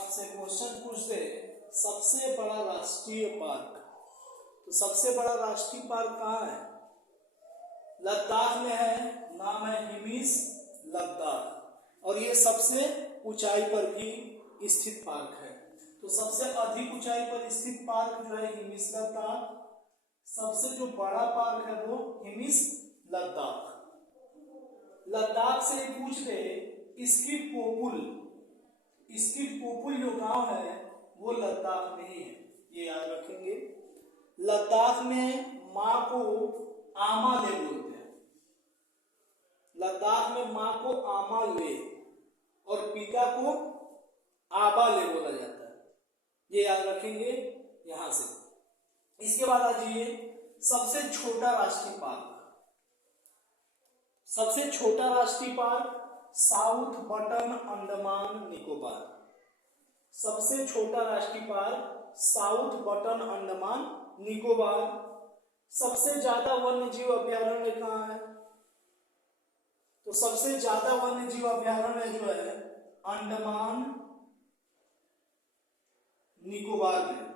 आपसे क्वेश्चन पूछ दे सबसे बड़ा राष्ट्रीय पार्क, तो सबसे बड़ा राष्ट्रीय पार्क कहाँ है? लद्दाख में है, नाम है हिमिस लद्दाख, और ये सबसे ऊंचाई पर भी स्थित पार्क है। तो सबसे अधिक ऊंचाई पर स्थित पार्क जो है हिमिस लद्दाख, सबसे जो बड़ा पार्क है वो हिमिस लद्दाख। लद्दाख से पूछ दे स्किट पोपुल जो गांव है वो लद्दाख में ही है, ये याद रखेंगे। लद्दाख में माँ को आमा ले बोलते हैं, लद्दाख में माँ को आमा ले और पिता को आबा ले बोला जाता है, ये याद रखेंगे यहां से। इसके बाद आ जाइए सबसे छोटा राष्ट्रीय पार्क। सबसे छोटा राष्ट्रीय park south button Andaman Nicobar. सबसे छोटा राष्ट्रीय park south button Andaman Nicobar. सबसे ज्यादा वन्य जीव अभ्यारण्य कहाँ है? तो सबसे ज्यादा वन्य जीव अभ्यारण्य जो है अंडमान निकोबार में,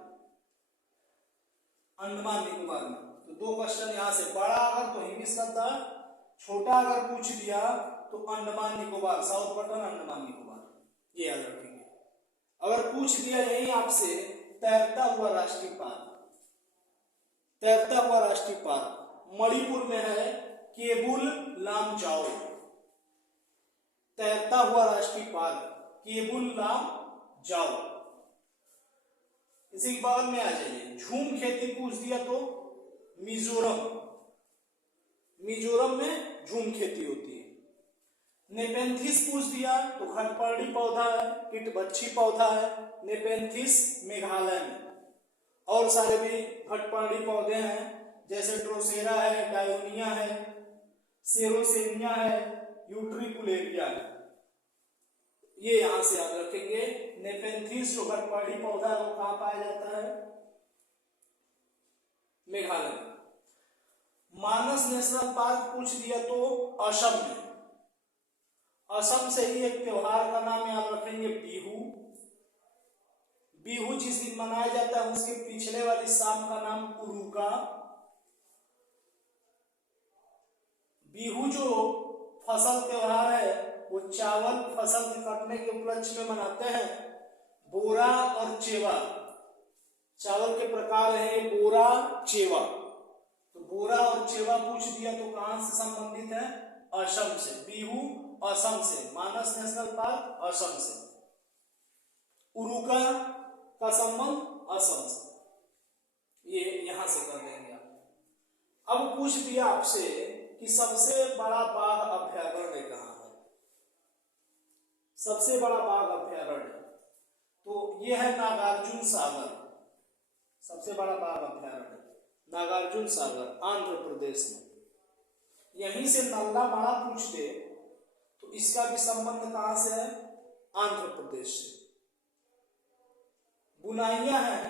अंडमान निकोबार में। तो दो क्वेश्चन यहां से, बड़ा अगर तो हिमिस लद्दाख, छोटा अगर पूछ दिया तो अंडमान निकोबार, साउथ बटन अंडमान निकोबार, ये याद रखेंगे। अगर पूछ दिया यही आपसे तैरता हुआ राष्ट्रीय पार्क, तैरता हुआ राष्ट्रीय पार्क मणिपुर में है केबुल लामजाओ। तैरता हुआ राष्ट्रीय पार्क केबुल लामजाओ। इसी के बाद में आ जाइए झूम खेती पूछ दिया तो मिजोरम, मिजोरम में झूम खेती होती है। नेपेंथिस पूछ दिया तो खटपर्णी पौधा है, किटबच्छी पौधा है नेपेंथिस मेघालय में। और सारे भी खटपर्णी पौधे हैं जैसे ड्रोसेरा है, डायोनिया है, सेरोसेनिया है, यूट्रिकुलेरिया है, ये यहां से याद रखेंगे। नेपेंथिस जो खटपर्णी पौधा है वो कहां पाया जाता है? मेघालय। मानस नेशनल पार्क पूछ दिया तो असम में। असम से ही एक त्योहार का नाम याद रखेंगे बिहू। बिहू जिस दिन मनाया जाता है उसके पिछले वाली शाम का नाम उरुका। बिहू जो फसल त्योहार है वो चावल फसल के कटने के उपलक्ष्य में मनाते हैं। बोरा और चेवा, चावल के प्रकार है बोरा चेवा। तो बोरा और चेवा पूछ दिया तो कहां से संबंधित है? असम से। बिहू असम से, मानस नेशनल पार्क असम से, उरुका का संबंध असम से, ये यहां से कर देंगे आप। अब पूछ दिया आपसे कि सबसे बड़ा बाघ अभ्यारण्य कहां है? सबसे बड़ा बाघ अभ्यारण्य तो यह है नागार्जुन सागर। सबसे बड़ा बाघ अभ्यारण्य नागार्जुन सागर आंध्र प्रदेश में। यहीं से नल्ला माड़ा पूछ दे तो इसका भी संबंध कहां से है? आंध्र प्रदेश से। बुनाइयां हैं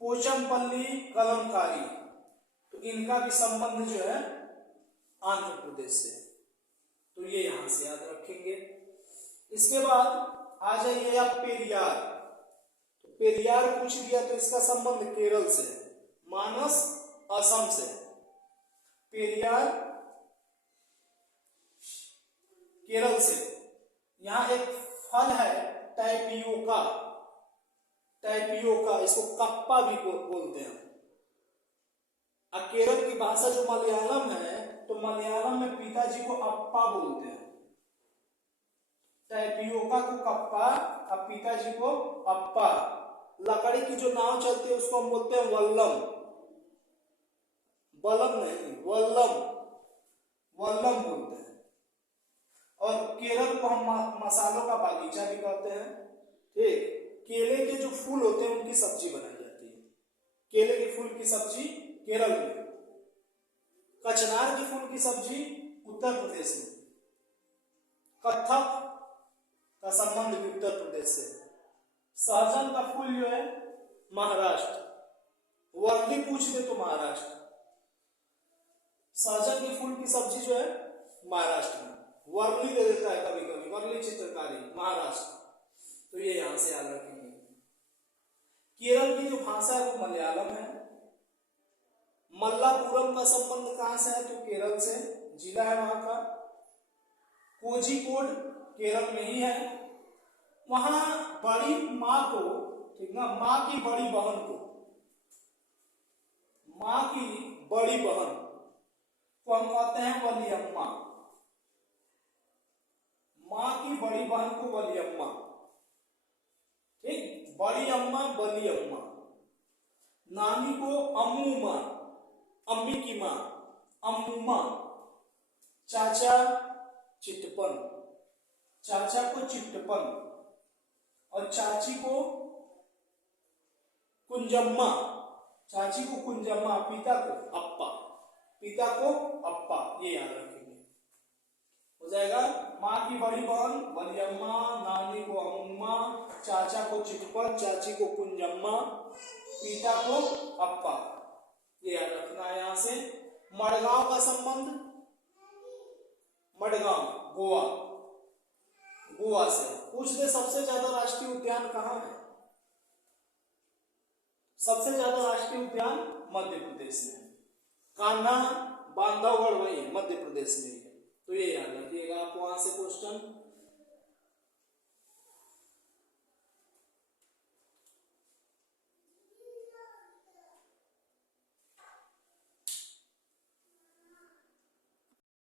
पोचमपल्ली कलमकारी, तो इनका भी संबंध जो है आंध्र प्रदेश से, तो ये यहां से याद रखेंगे। इसके बाद आ जाइए आप पेरियार। तो पेरियार पूछ दिया तो इसका संबंध केरल से, मानस असम से, पेरियार केरल से। यहां एक फल है टैपियोका, टैपियोका, इसको कप्पा भी बोलते हैं। केरल की भाषा जो मलयालम है तो मलयालम में पिताजी को अप्पा बोलते हैं। टैपियोका को कप्पा और पिताजी को अप्पा। लकड़ी की जो नाव चलती है उसको हम बोलते हैं वल्लम, बलम नहीं वल्लम, वल्लम बोलते हैं। और केरल को हम मसालों का बागीचा भी कहते हैं। ठीक, केले के जो फूल होते हैं उनकी सब्जी बनाई जाती है। केले के फूल की सब्जी केरल में, कचनार के फूल की सब्जी उत्तर प्रदेश में, कत्थक का संबंध भी उत्तर प्रदेश से, सहजन का फूल जो है महाराष्ट्र, वर्ली पूछ दे तो महाराष्ट्र, सहजन के फूल की सब्जी जो है महाराष्ट्र में, वर्ली दे देता है कभी कभी, वर्ली चित्रकारी महाराष्ट्र। तो ये यहां से याद रखेंगे। केरल की जो भाषा है वो मलयालम है। मल्लापुरम का संबंध कहां से है? तो केरल से, जिला है वहां का। कोझिकोड केरल में ही है। वहां बड़ी माँ को, ठीक ना, माँ की बड़ी बहन को, माँ की बड़ी बहन को हम कहते हैं वलियम्मा। माँ की बड़ी बहन को वलियम्मा, ठीक, बड़ी अम्मा वलियम्मा। नानी को अम्मूमा, अम्मी की माँ अम्मूमा। चाचा चिट्टपन, चाचा को चिट्टपन। और चाची को कुंजम्मा, चाची को कुंजम्मा। पिता को अप्पा, पिता को अप्पा, ये याद रखेंगे। हो जाएगा। माँ की बड़ी बहन वलियम्मा, नानी को अम्मा, चाचा को चिटपन, चाची को कुंजम्मा, पिता को अप्पा, ये याद रखना है। यहां से मडगांव का संबंध, मडगांव गोवा, गोवा से। पूछ दे सबसे ज्यादा राष्ट्रीय उद्यान कहाँ है? सबसे ज्यादा राष्ट्रीय उद्यान मध्य प्रदेश में है। कान्हा, बांधवगढ़ वही है, मध्य प्रदेश में ही है। तो ये याद रखिएगा आप, वहां से क्वेश्चन